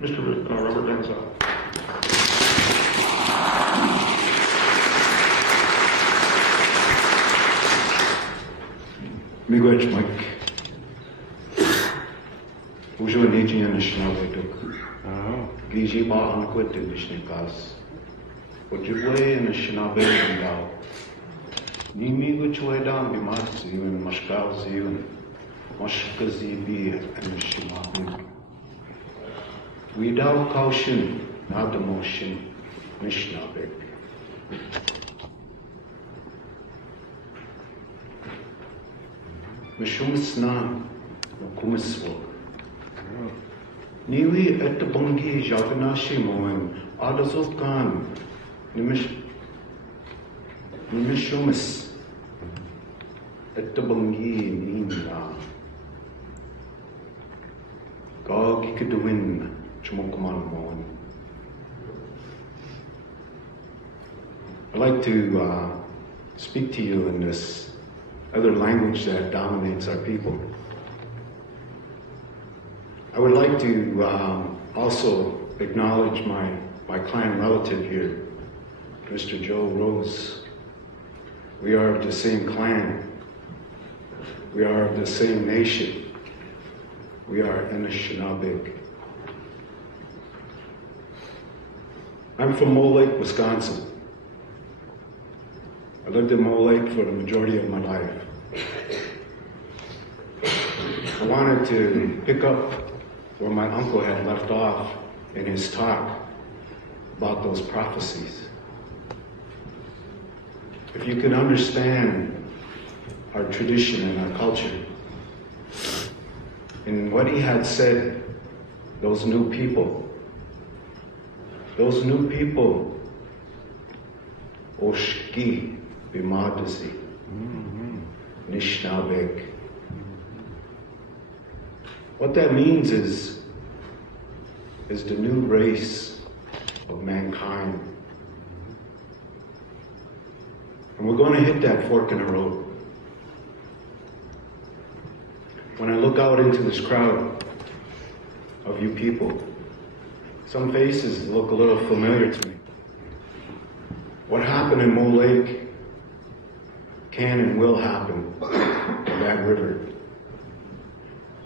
Mr. Robert Vanzile. Miigwech Mike. Ujo neji na shnawetuk. Giji ba ankwet in shnikas. Ojibwe na shnabe ndao. Ni migo chwe dam bimatzi and mashkazi and mashkazi bi and shnabe. Without caution, not emotion, Mishnabek. Mishumisna, Kumiswo. Niwi at the Bungi Javanashi Moen, Adazokan, Nimishumis at the Bungi Nina. Gog Kidwin. I'd like to speak to you in this other language that dominates our people. I would like to also acknowledge my clan relative here, Mr. Joe Rose. We are of the same clan. We are of the same nation. We are Anishinaabe. I'm from Mole Lake, Wisconsin. I lived in Mole Lake for the majority of my life. I wanted to pick up where my uncle had left off in his talk about those prophecies. If you can understand our tradition and our culture, and what he had said, those new people, Oshki Bimadasi, Nishnabek. What that means is the new race of mankind. And we're going to hit that fork in the road. When I look out into this crowd of you people, some faces look a little familiar to me. What happened in Mole Lake can and will happen in that river.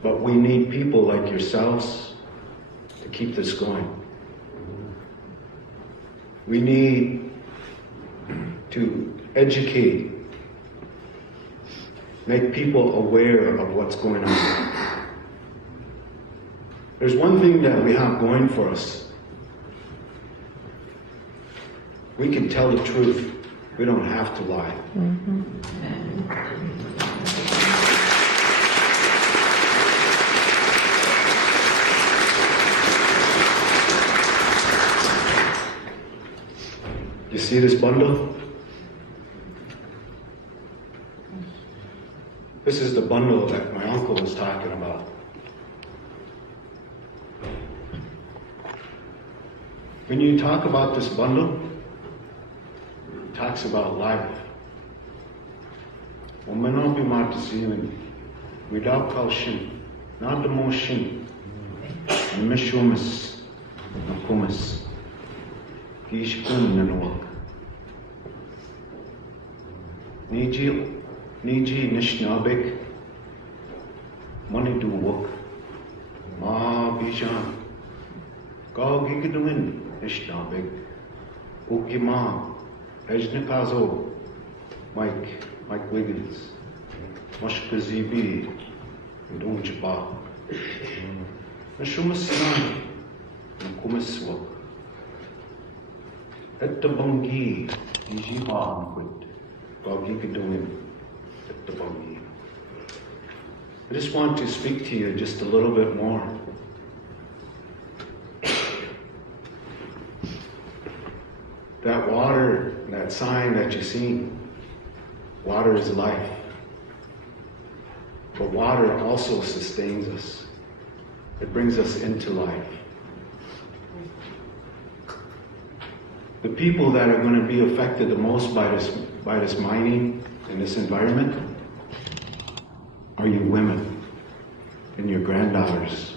But we need people like yourselves to keep this going. We need to educate, make people aware of what's going on. There's one thing that we have going for us. We can tell the truth. We don't have to lie. You see this bundle? This is the bundle that my uncle was talking about. When you talk about this bundle, it talks about life. Without caution, not emotion, mishumis, nakumis, gishkun nanwak. Niji nishnabek, money do work, ma bijan, go gigidwin. Nishnabek, Ukima, Ejnikazo, Mike Wiggins, Mashkazibi, and Unchaba, Nashumasnai, and Kumiswak, at the Bungi, Ijiba, Quit, Gogikidwin, at the Bungi. I just want to speak to you just a little bit more. That water, that sign that you see, water is life. But water also sustains us. It brings us into life. The people that are going to be affected the most by this mining and this environment are you women and your granddaughters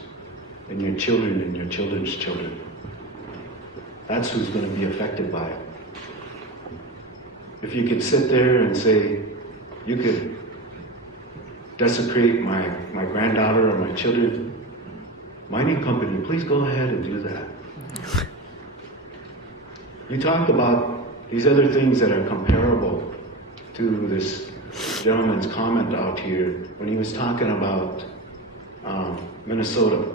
and your children and your children's children. That's who's going to be affected by it. If you could sit there and say, you could desecrate my granddaughter or my children, mining company, please go ahead and do that. You talked about these other things that are comparable to this gentleman's comment out here when he was talking about Minnesota.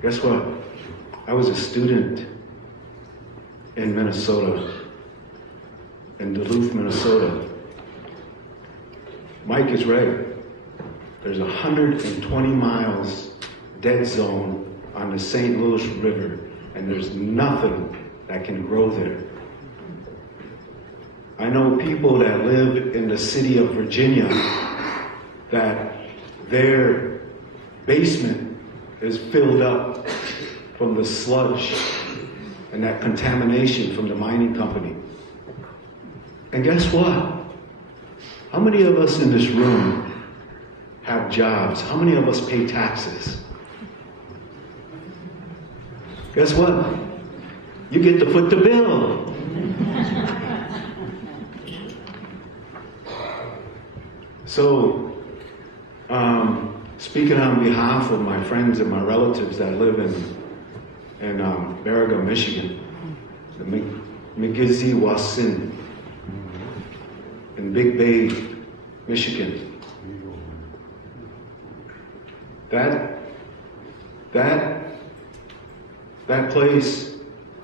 Guess what? I was a student in Minnesota, in Duluth, Minnesota. Mike is right. There's 120 miles dead zone on the St. Louis River, and there's nothing that can grow there. I know people that live in the city of Virginia that their basement is filled up from the sludge and that contamination from the mining company. And guess what? How many of us in this room have jobs? How many of us pay taxes? Guess what? You get to foot the bill. So, speaking on behalf of my friends and my relatives that live in Baraga, Michigan, the McGizzy Wasin, in Big Bay, Michigan, that place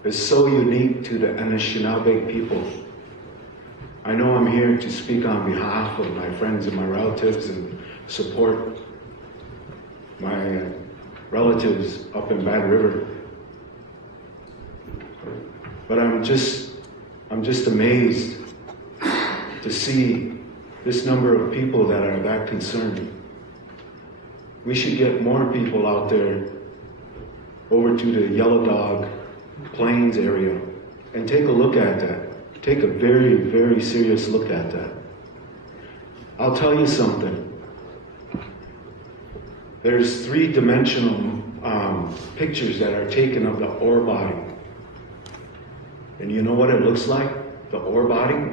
is so unique to the Anishinaabe people. I know I'm here to speak on behalf of my friends and my relatives and support my relatives up in Bad River. But I'm just amazed to see this number of people that are that concerned. We should get more people out there over to the Yellow Dog Plains area and take a look at that. Take a very, very serious look at that. I'll tell you something. There's three-dimensional pictures that are taken of the ore body. And you know what it looks like? The ore body?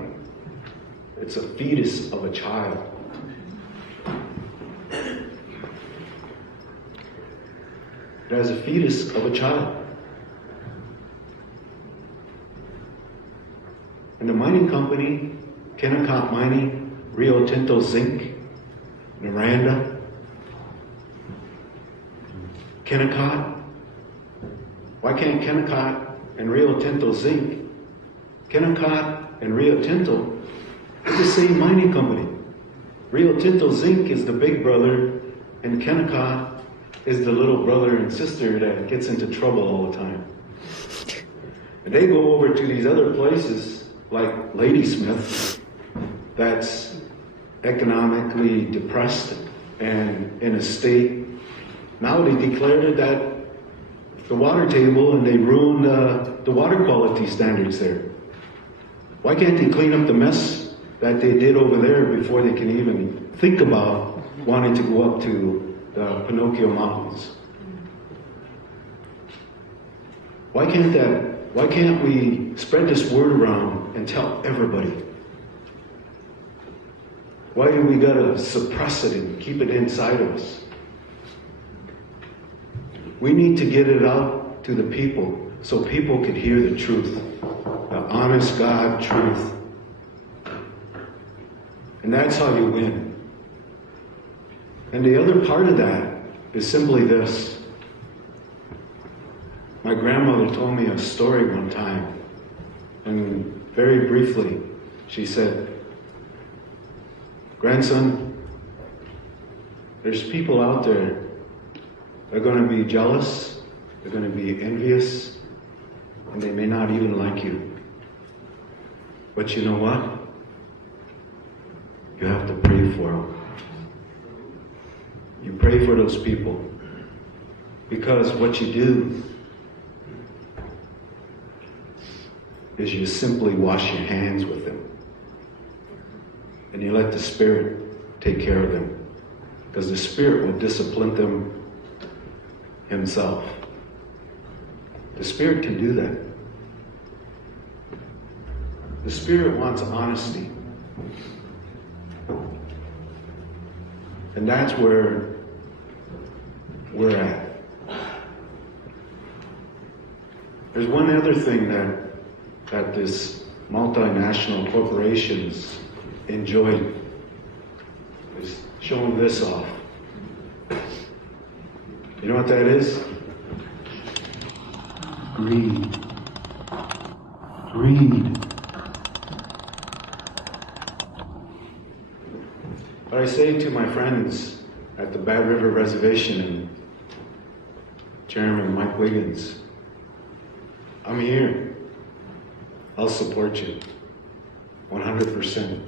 It's a fetus of a child. It has a fetus of a child. And the mining company, Kennecott Mining, Rio Tinto Zinc, Noranda, Kennecott. Why can't Kennecott and Rio Tinto Zinc? Kennecott and Rio Tinto are the same mining company. Rio Tinto Zinc is the big brother, and Kennecott is the little brother and sister that gets into trouble all the time. And they go over to these other places like Ladysmith, that's economically depressed and in a state. Now they declared it that the water table and they ruined the water quality standards there. Why can't they clean up the mess that they did over there before they can even think about wanting to go up to the Pinocchio Mountains? Why can't we spread this word around and tell everybody? Why do we gotta suppress it and keep it inside of us? We need to get it out to the people so people can hear the truth, the honest God truth. And that's how you win. And the other part of that is simply this. My grandmother told me a story one time, and very briefly, she said, "Grandson, there's people out there that are going to be jealous, they're going to be envious, and they may not even like you. But you know what? You have to pray for them. You pray for those people, because what you do is you simply wash your hands with them. And you let the Spirit take care of them. Because the Spirit will discipline them himself. The Spirit can do that. The Spirit wants honesty. And that's where we're at. There's one other thing that this multinational corporations enjoy, is showing this off. You know what that is? Greed. Greed. But I say to my friends at the Bad River Reservation and Chairman Mike Wiggins, I'm here. I'll support you 100%.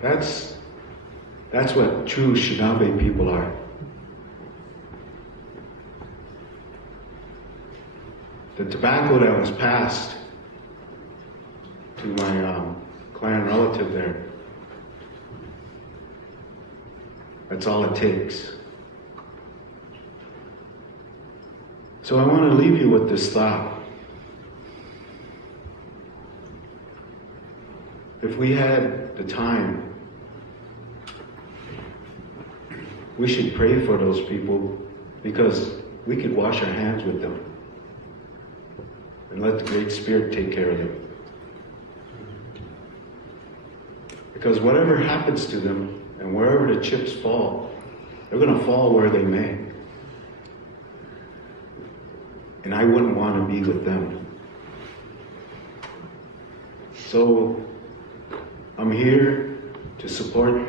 That's what true Shinabe people are. The tobacco that was passed to my clan relative there, that's all it takes. So I want to leave you with this thought. If we had the time, we should pray for those people, because we could wash our hands with them and let the Great Spirit take care of them. Because whatever happens to them and wherever the chips fall, they're going to fall where they may. And I wouldn't want to be with them. So I'm here to support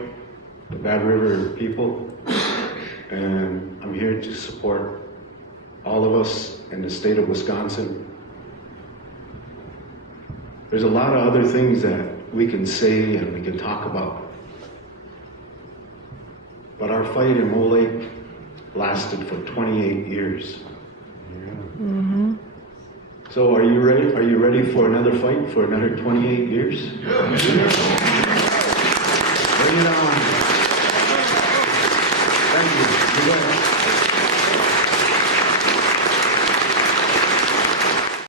the Bad River people, and I'm here to support all of us in the state of Wisconsin. There's a lot of other things that we can say and we can talk about. But our fight in Mole Lake lasted for 28 years. Mm-hmm. So are you ready? Are you ready for another fight for another 28 years? Yeah. Bring it on. Thank you. You